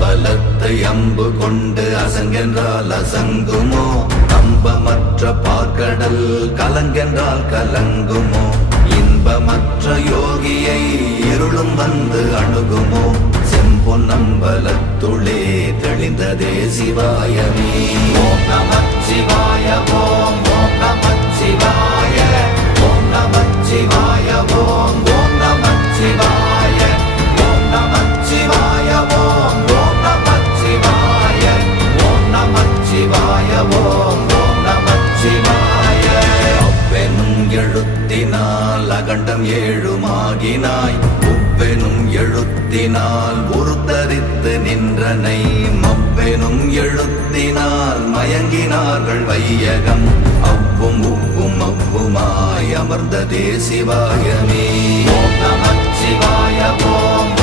அம்பலத்தை அம்பு கொண்டு அசங்கென்றால் அசங்குமோ? நம்பமற்ற பார்க்கடல் கலங்கென்றால் கலங்குமோ? இன்பமற்ற யோகியை இருளும் வந்து அணுகுமோ? செம்பொன்னம்பலத்துளே தெளிந்ததே சிவாயமே. ஓம் நமச்சிவாய ஓம் ஓம் நமச்சிவாய ஓம் நமச்சிவாய ஓம் ஓம் நமச்சிவாய ஓம் நமச்சிவாய ஓம் ஓம் நமச்சிவாய ஓம் நமச்சிவாய ஓம் ஓம் நமச்சிவாய. அவ்வெனும் எழுத்தினால் அகண்டம் ஏழுமாகினாய், உவ்வெனும் எழுத்தினால் உருத்தரித்து நின்றனை, மவ்வெனும் எழுத்தினால் மயங்கினார்கள் வையகம். அவ்வும் உவ்வும் அவ்வுமாய் அமர்ந்ததே சிவாயமே. ஓம் நமச்சிவாய ஓம்